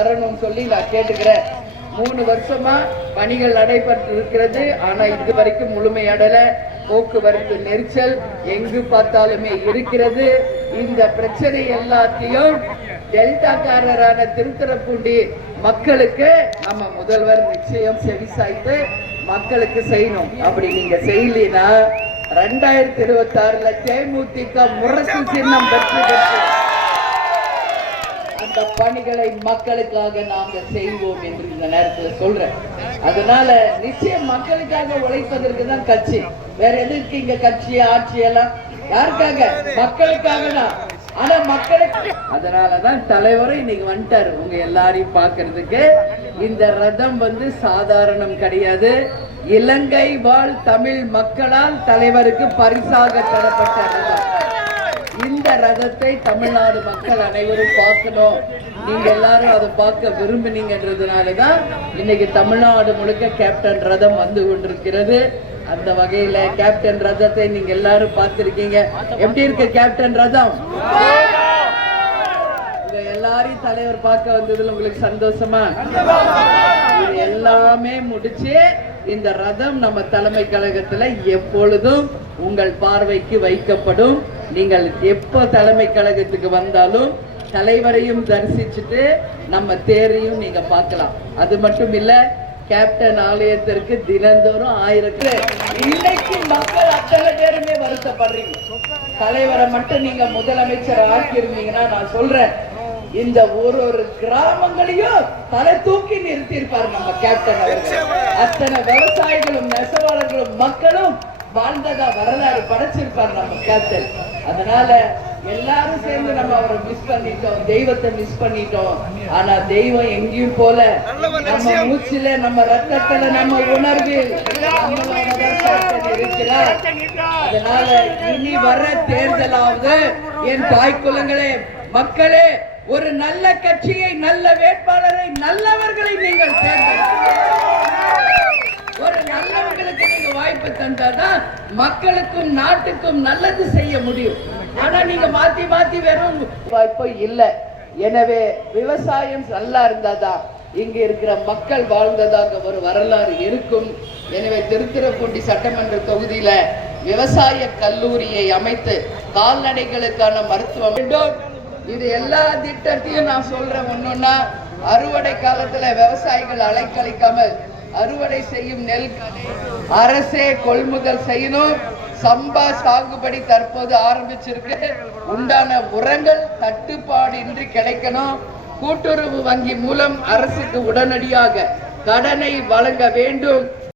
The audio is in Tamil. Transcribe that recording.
தரணும்னு சொல்லி நான் கேட்டுக்கிறேன். மூணு வருஷமா பணிகள் நடைபெற்று இருக்கிறது ஆனா இது வரைக்கும் முழுமையடல போக்குவரத்து நெரிசல் எங்கு பார்த்தாலுமே இருக்கிறது. இந்த பிரச்சனை எல்லாத்தையும் டெல்டாக்காரரான திருத்துறைப்பூண்டி மக்களுக்கு நம்ம முதல்வர் நிச்சயம் செவிசாய்த்து மக்களுக்கு செய்யணும். அப்படி நீங்க செய்யலினா ரெண்டாயிரத்தி இருபத்தி ஆறுல தேமுதிக முரசு சின்னம் பெற்று அந்த பணிகளை மக்களுக்காக நாங்க செய்வோம் என்று இந்த நேரத்துல சொல்றேன். அதனால நிச்சயம் மக்களுக்காக உழைப்பதற்கு தான் கட்சி. வேற எதுக்கு இங்க கட்சி ஆட்சி எல்லாம்? யாருக்காக? மக்களுக்காக தான். ஆனா மக்களுக்கு அதனாலதான் தலைவரும் இன்னைக்கு வந்துட்டாரு. உங்க எல்லாரையும் பாக்குறதுக்கு இந்த ரதம் வந்து சாதாரணம் கிடையாது. இலங்கை வாழ் தமிழ் மக்களால் தலைவருக்கு பரிசாக தரப்பட்ட ரதம். இந்த ரதத்தை தமிழ்நாடு மக்கள் அனைவரும் பார்க்கணும். நீங்க எல்லாரும் அதை பார்க்க விரும்பினீங்கன்றதுனால தான் இன்னைக்கு தமிழ்நாடு முழுக்க கேப்டன் ரதம் வந்து கொண்டிருக்கிறது. அந்த வகையில கேப்டன் ரதத்தை நீங்க எல்லாரும் பார்த்திருக்கீங்க. எப்படி இருக்கு கேப்டன் ரதம்? உங்க எல்லாரையும் தலைவர் பார்க்க வந்ததுல உங்களுக்கு சந்தோஷமா? இது எல்லாமே முடிச்சு இந்த ரதம் நம்ம தலைமை கழகத்துல எப்பொழுதும் உங்கள் பார்வைக்கு வைக்கப்படும். நீங்கள் எப்போ தலைமை கழகத்துக்கு வந்தாலும் தலைவரையும் தரிசிச்சுட்டு நம்ம தேரையும் நீங்க பார்க்கலாம். அது மட்டும் இல்ல கேப்டன் ஆலயத்திற்கு தினந்தோறும் ஆயிரத்து இன்னைக்கு மக்கள் அத்தனை பேருமே வருத்தப்படுறீங்க. தலைவரை மட்டும் நீங்க முதலமைச்சர் ஆக்கியிருந்தீங்கன்னா நான் சொல்றேன் இந்த ஒரு ஒரு கிராமங்களையும் தலை தூக்கி நிறுத்திருப்பாரு நம்ம கேப்டன் அவர்கள். அத்தனை விவசாயிகளும் நெசவாளர்களும் மக்களும் வாழ்ந்ததா வரலாறு படைச்சிருப்பார் நம்ம கேப்டன் அதனால எல்லாரும் சேர்ந்து நம்ம அவரை மிஸ் பண்ணிட்டோம் தெய்வத்தை மிஸ் பண்ணிட்டோம். ஆனா தெய்வம் எங்கேயும் போல. நம்ம மூச்சுல நம்ம ரத்தத்துல நம்ம உணர்வில் இருக்கிறார். அதனால இனி வர தேர்தலாவது என் தாய் குலங்களே மக்களே ஒரு நல்ல கட்சியை நல்ல வேட்பாளரை நல்லவர்களை நீங்கள் தேர்ந்தெடுக்க ஒரு நல்லவர்களுக்கு நீங்க வாய்ப்பு தந்தாதான் மக்களுக்கும் நாட்டுக்கும் நல்லது செய்ய முடியும். ஆனா நீங்க மாத்தி மாத்தி வெறும் வாய்ப்பு இல்ல. எனவே விவசாயம் நல்லா இருந்தாதான் இங்க இருக்கிற மக்கள் வாழ்ந்ததாக ஒரு வரலாறு இருக்கும். எனவே திருத்துறைப்பூண்டி சட்டமன்ற தொகுதியில விவசாய கல்லூரியை அமைத்து கால்நடைகளுக்கான மருத்துவம் வேண்டும். இது எல்லா திட்டத்தையும் நான் சொல்றேன். ஒன்னொன்னா அறுவடை காலத்துல விவசாயிகள் அலைக்கழிக்காமல் அறுவடை செய்யும் நெல் அரசே கொள்முதல் செய்யணும். சம்பா சாகுபடி தற்போது ஆரம்பிச்சிருக்கு. உண்டான உரங்கள் தட்டுப்பாடு இன்றி கிடைக்கணும். கூட்டுறவு வங்கி மூலம் அரசுக்கு உடனடியாக கடனை வழங்க வேண்டும்.